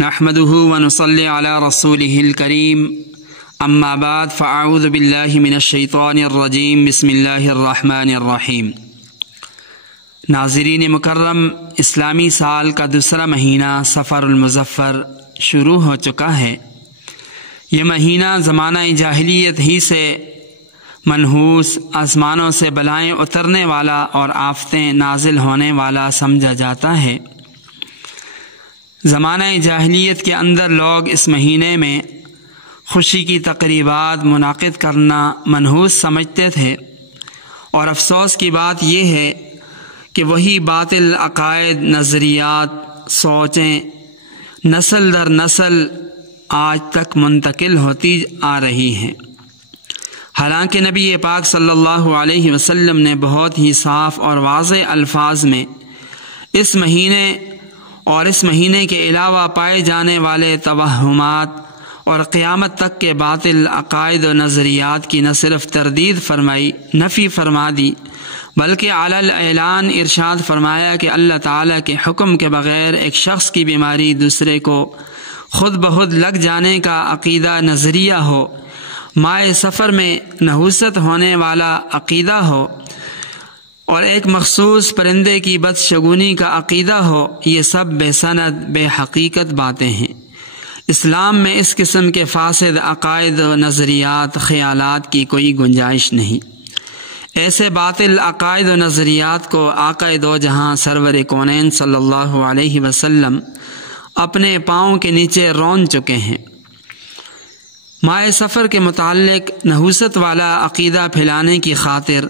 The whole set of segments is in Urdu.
نحمده ونصلي على رسوله الكريم اما بعد فاعوذ باللہ من الشیطان الرجیم بسم اللہ الرحمن الرحیم۔ ناظرین مکرم، اسلامی سال کا دوسرا مہینہ صفر المظفر شروع ہو چکا ہے۔ یہ مہینہ زمانہ جاہلیت ہی سے منحوس، آسمانوں سے بلائیں اترنے والا اور آفتیں نازل ہونے والا سمجھا جاتا ہے۔ زمانہ جاہلیت کے اندر لوگ اس مہینے میں خوشی کی تقریبات منعقد کرنا منحوس سمجھتے تھے، اور افسوس کی بات یہ ہے کہ وہی باطل عقائد، نظریات، سوچیں نسل در نسل آج تک منتقل ہوتی آ رہی ہیں۔ حالانکہ نبی پاک صلی اللہ علیہ وسلم نے بہت ہی صاف اور واضح الفاظ میں اس مہینے اور اس مہینے کے علاوہ پائے جانے والے توہمات اور قیامت تک کے باطل عقائد و نظریات کی نہ صرف تردید فرمائی، نفی فرما دی، بلکہ علی الاعلان ارشاد فرمایا کہ اللہ تعالیٰ کے حکم کے بغیر ایک شخص کی بیماری دوسرے کو خود بخود لگ جانے کا عقیدہ نظریہ ہو، ماہ سفر میں نحوست ہونے والا عقیدہ ہو، اور ایک مخصوص پرندے کی بدشگونی کا عقیدہ ہو، یہ سب بے سند، بے حقیقت باتیں ہیں۔ اسلام میں اس قسم کے فاسد عقائد و نظریات، خیالات کی کوئی گنجائش نہیں۔ ایسے باطل عقائد و نظریات کو آقا دو جہاں سرور کونین صلی اللہ علیہ وسلم اپنے پاؤں کے نیچے رون چکے ہیں۔ ماہ سفر کے متعلق نحوست والا عقیدہ پھیلانے کی خاطر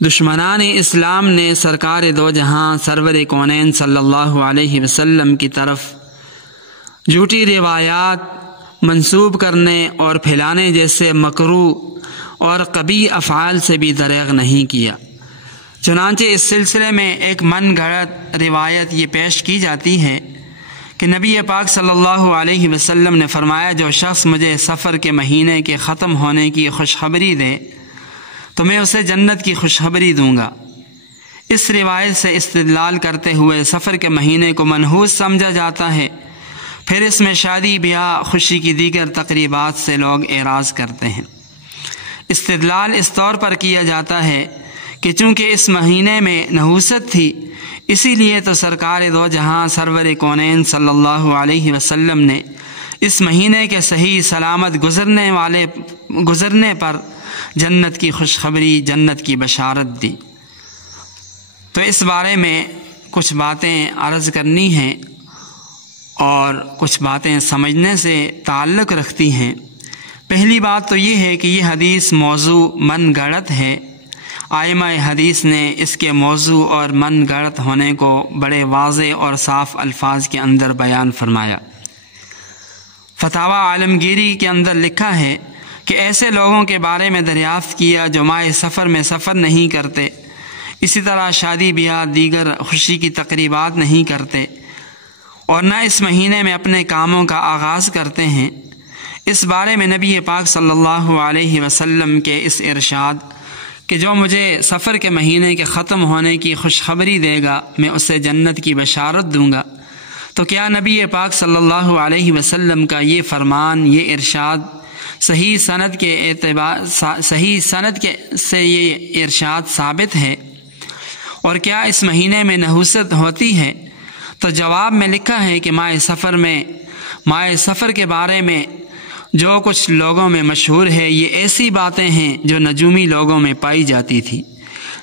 دشمنان اسلام نے سرکار دو جہاں سرور کونین صلی اللہ علیہ وسلم کی طرف جھوٹی روایات منسوب کرنے اور پھیلانے جیسے مکروہ اور قبیح افعال سے بھی دریغ نہیں کیا۔ چنانچہ اس سلسلے میں ایک من گھڑت روایت یہ پیش کی جاتی ہے کہ نبی پاک صلی اللہ علیہ وسلم نے فرمایا، جو شخص مجھے سفر کے مہینے کے ختم ہونے کی خوشخبری دے تو میں اسے جنت کی خوشخبری دوں گا۔ اس روایت سے استدلال کرتے ہوئے سفر کے مہینے کو منحوس سمجھا جاتا ہے، پھر اس میں شادی بیاہ، خوشی کی دیگر تقریبات سے لوگ اعراض کرتے ہیں۔ استدلال اس طور پر کیا جاتا ہے کہ چونکہ اس مہینے میں نحوست تھی، اسی لیے تو سرکار دو جہاں سرور کونین صلی اللہ علیہ وسلم نے اس مہینے کے صحیح سلامت گزرنے پر جنت کی خوشخبری، جنت کی بشارت دی۔ تو اس بارے میں کچھ باتیں عرض کرنی ہیں اور کچھ باتیں سمجھنے سے تعلق رکھتی ہیں۔ پہلی بات تو یہ ہے کہ یہ حدیث موضوع من گھڑت ہے۔ ائمہ حدیث نے اس کے موضوع اور من گھڑت ہونے کو بڑے واضح اور صاف الفاظ کے اندر بیان فرمایا۔ فتاوی عالمگیری کے اندر لکھا ہے کہ ایسے لوگوں کے بارے میں دریافت کیا جو ماہ سفر میں سفر نہیں کرتے، اسی طرح شادی بیاہ، دیگر خوشی کی تقریبات نہیں کرتے، اور نہ اس مہینے میں اپنے کاموں کا آغاز کرتے ہیں۔ اس بارے میں نبی پاک صلی اللہ علیہ وسلم کے اس ارشاد کہ جو مجھے سفر کے مہینے کے ختم ہونے کی خوشخبری دے گا میں اسے جنت کی بشارت دوں گا، تو کیا نبی پاک صلی اللہ علیہ وسلم کا یہ فرمان، یہ ارشاد صحیح سند سے یہ ارشاد ثابت ہے؟ اور کیا اس مہینے میں نحوست ہوتی ہے؟ تو جواب میں لکھا ہے کہ ماہ سفر کے بارے میں جو کچھ لوگوں میں مشہور ہے، یہ ایسی باتیں ہیں جو نجومی لوگوں میں پائی جاتی تھی،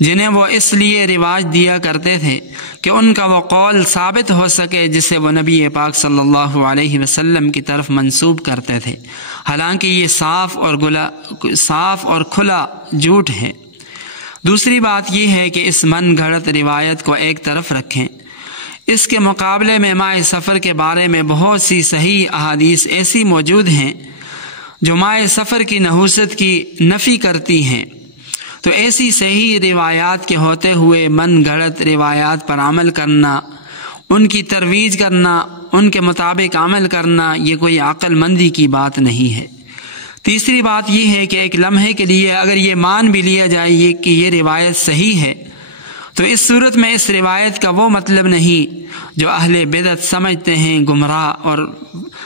جنہیں وہ اس لیے رواج دیا کرتے تھے کہ ان کا وہ قول ثابت ہو سکے جسے وہ نبی پاک صلی اللہ علیہ وسلم کی طرف منسوب کرتے تھے، حالانکہ یہ صاف اور کھلا جھوٹ ہے۔ دوسری بات یہ ہے کہ اس من گھڑت روایت کو ایک طرف رکھیں، اس کے مقابلے میں ماہ سفر کے بارے میں بہت سی صحیح احادیث ایسی موجود ہیں جو ماہ سفر کی نحوست کی نفی کرتی ہیں۔ تو ایسی صحیح روایات کے ہوتے ہوئے من گھڑت روایات پر عمل کرنا، ان کی ترویج کرنا، ان کے مطابق عمل کرنا، یہ کوئی عقل مندی کی بات نہیں ہے۔ تیسری بات یہ ہے کہ ایک لمحے کے لیے اگر یہ مان بھی لیا جائے کہ یہ روایت صحیح ہے، تو اس صورت میں اس روایت کا وہ مطلب نہیں جو اہل بدعت سمجھتے ہیں، گمراہ اور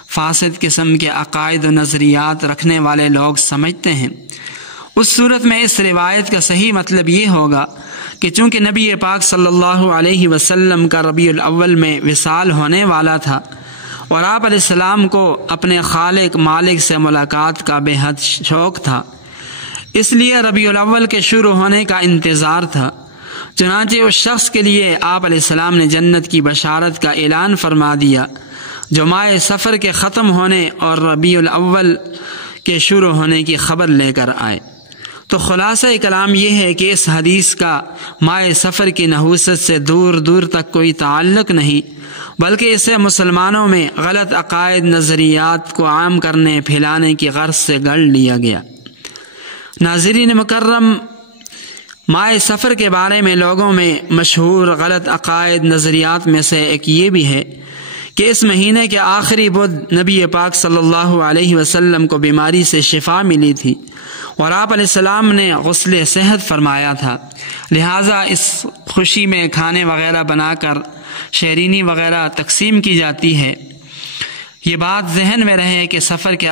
فاسد قسم کے عقائد و نظریات رکھنے والے لوگ سمجھتے ہیں۔ اس صورت میں اس روایت کا صحیح مطلب یہ ہوگا کہ چونکہ نبی پاک صلی اللہ علیہ وسلم کا ربیع الاول میں وصال ہونے والا تھا اور آپ علیہ السلام کو اپنے خالق مالک سے ملاقات کا بے حد شوق تھا، اس لیے ربیع الاول کے شروع ہونے کا انتظار تھا۔ چنانچہ اس شخص کے لیے آپ علیہ السلام نے جنت کی بشارت کا اعلان فرما دیا جو ماہ صفر کے ختم ہونے اور ربیع الاول کے شروع ہونے کی خبر لے کر آئے۔ تو خلاصہ کلام یہ ہے کہ اس حدیث کا ماہ صفر کی نحوست سے دور دور تک کوئی تعلق نہیں، بلکہ اسے مسلمانوں میں غلط عقائد نظریات کو عام کرنے پھیلانے کی غرض سے گڑھ لیا گیا۔ ناظرین مکرم، ماہ صفر کے بارے میں لوگوں میں مشہور غلط عقائد نظریات میں سے ایک یہ بھی ہے کہ اس مہینے کے آخری بدھ نبی پاک صلی اللہ علیہ وسلم کو بیماری سے شفا ملی تھی اور آپ علیہ السلام نے غسل صحت فرمایا تھا، لہٰذا اس خوشی میں کھانے وغیرہ بنا کر شیرینی وغیرہ تقسیم کی جاتی ہے۔ یہ بات ذہن میں رہے کہ سفر کے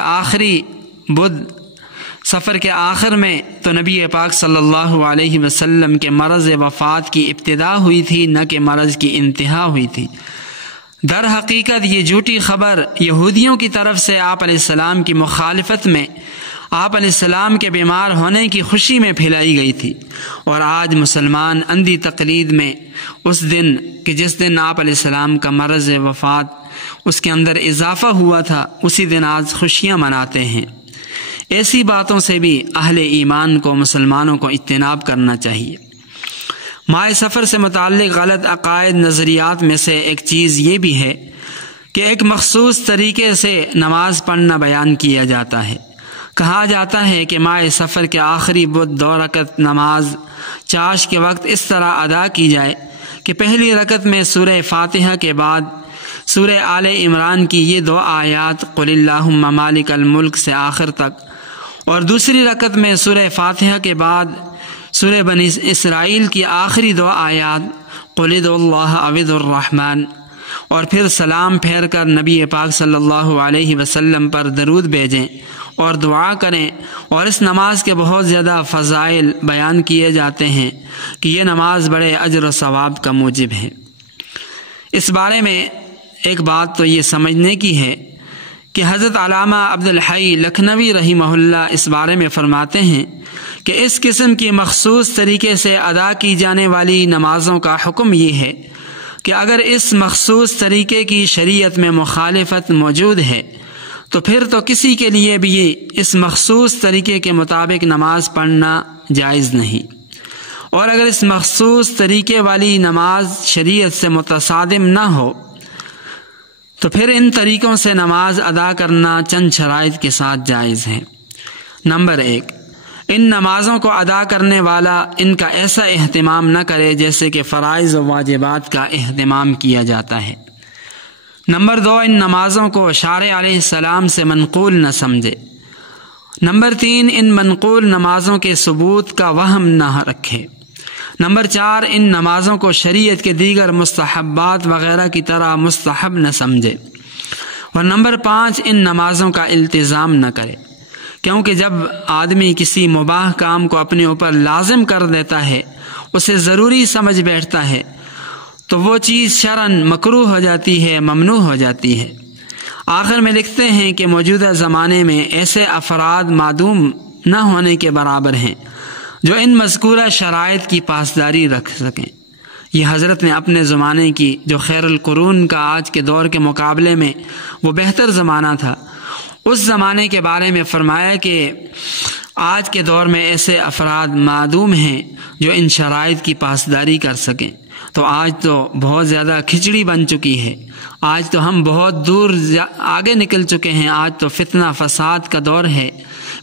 آخر میں تو نبی پاک صلی اللہ علیہ وسلم کے مرض وفات کی ابتدا ہوئی تھی، نہ کہ مرض کی انتہا ہوئی تھی۔ در حقیقت یہ جھوٹی خبر یہودیوں کی طرف سے آپ علیہ السلام کی مخالفت میں آپ علیہ السلام کے بیمار ہونے کی خوشی میں پھیلائی گئی تھی، اور آج مسلمان اندھی تقلید میں اس دن کہ جس دن آپ علیہ السلام کا مرض وفات اس کے اندر اضافہ ہوا تھا، اسی دن آج خوشیاں مناتے ہیں۔ ایسی باتوں سے بھی اہل ایمان کو، مسلمانوں کو اجتناب کرنا چاہیے۔ ماہ صفر سے متعلق غلط عقائد نظریات میں سے ایک چیز یہ بھی ہے کہ ایک مخصوص طریقے سے نماز پڑھنا بیان کیا جاتا ہے۔ کہا جاتا ہے کہ ماہ صفر کے آخری بدھ 2 رکعت نماز چاش کے وقت اس طرح ادا کی جائے کہ پہلی رکعت میں سورہ فاتحہ کے بعد سورہ آل عمران کی یہ 2 آیات قل اللہم مالک الملک سے آخر تک، اور دوسری رکعت میں سورہ فاتحہ کے بعد سورہ بنی اسرائیل کی آخری 2 آیات قل ادعوا اللہ او ادعوا الرحمن، اور پھر سلام پھیر کر نبی پاک صلی اللہ علیہ وسلم پر درود بھیجیں اور دعا کریں۔ اور اس نماز کے بہت زیادہ فضائل بیان کیے جاتے ہیں کہ یہ نماز بڑے اجر و ثواب کا موجب ہے۔ اس بارے میں ایک بات تو یہ سمجھنے کی ہے کہ حضرت علامہ عبدالحی لکھنوی رحمہ اللہ اس بارے میں فرماتے ہیں کہ اس قسم کی مخصوص طریقے سے ادا کی جانے والی نمازوں کا حکم یہ ہے کہ اگر اس مخصوص طریقے کی شریعت میں مخالفت موجود ہے تو پھر تو کسی کے لیے بھی اس مخصوص طریقے کے مطابق نماز پڑھنا جائز نہیں، اور اگر اس مخصوص طریقے والی نماز شریعت سے متصادم نہ ہو تو پھر ان طریقوں سے نماز ادا کرنا چند شرائط کے ساتھ جائز ہے۔ نمبر 1، ان نمازوں کو ادا کرنے والا ان کا ایسا اہتمام نہ کرے جیسے کہ فرائض و واجبات کا اہتمام کیا جاتا ہے۔ نمبر 2، ان نمازوں کو شارع علیہ السلام سے منقول نہ سمجھے۔ نمبر 3، ان منقول نمازوں کے ثبوت کا وہم نہ رکھے۔ نمبر 4، ان نمازوں کو شریعت کے دیگر مستحبات وغیرہ کی طرح مستحب نہ سمجھے۔ اور نمبر 5، ان نمازوں کا التزام نہ کرے، کیونکہ جب آدمی کسی مباح کام کو اپنے اوپر لازم کر دیتا ہے، اسے ضروری سمجھ بیٹھتا ہے، تو وہ چیز شرعاً مکروہ ہو جاتی ہے، ممنوع ہو جاتی ہے۔ آخر میں لکھتے ہیں کہ موجودہ زمانے میں ایسے افراد معدوم نہ ہونے کے برابر ہیں جو ان مذکورہ شرائط کی پاسداری رکھ سکیں۔ یہ حضرت نے اپنے زمانے کی، جو خیر القرون کا آج کے دور کے مقابلے میں وہ بہتر زمانہ تھا، اس زمانے کے بارے میں فرمایا کہ آج کے دور میں ایسے افراد معدوم ہیں جو ان شرائط کی پاسداری کر سکیں۔ تو آج تو بہت زیادہ کھچڑی بن چکی ہے، آج تو ہم بہت دور آگے نکل چکے ہیں، آج تو فتنہ فساد کا دور ہے،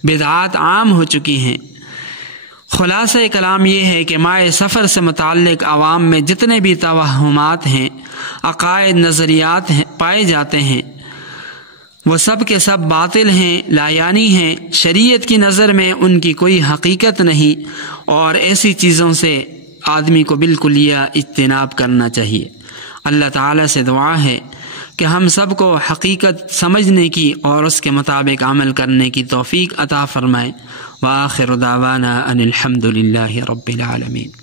بدعات عام ہو چکی ہیں۔ خلاصہ کلام یہ ہے کہ ماہ صفر سے متعلق عوام میں جتنے بھی توہمات ہیں، عقائد نظریات پائے جاتے ہیں، وہ سب کے سب باطل ہیں، لایانی ہیں، شریعت کی نظر میں ان کی کوئی حقیقت نہیں، اور ایسی چیزوں سے آدمی کو بالکلیہ اجتناب کرنا چاہیے۔ اللہ تعالیٰ سے دعا ہے کہ ہم سب کو حقیقت سمجھنے کی اور اس کے مطابق عمل کرنے کی توفیق عطا فرمائے۔ وآخر دعوانا ان الحمد للہ رب العالمین۔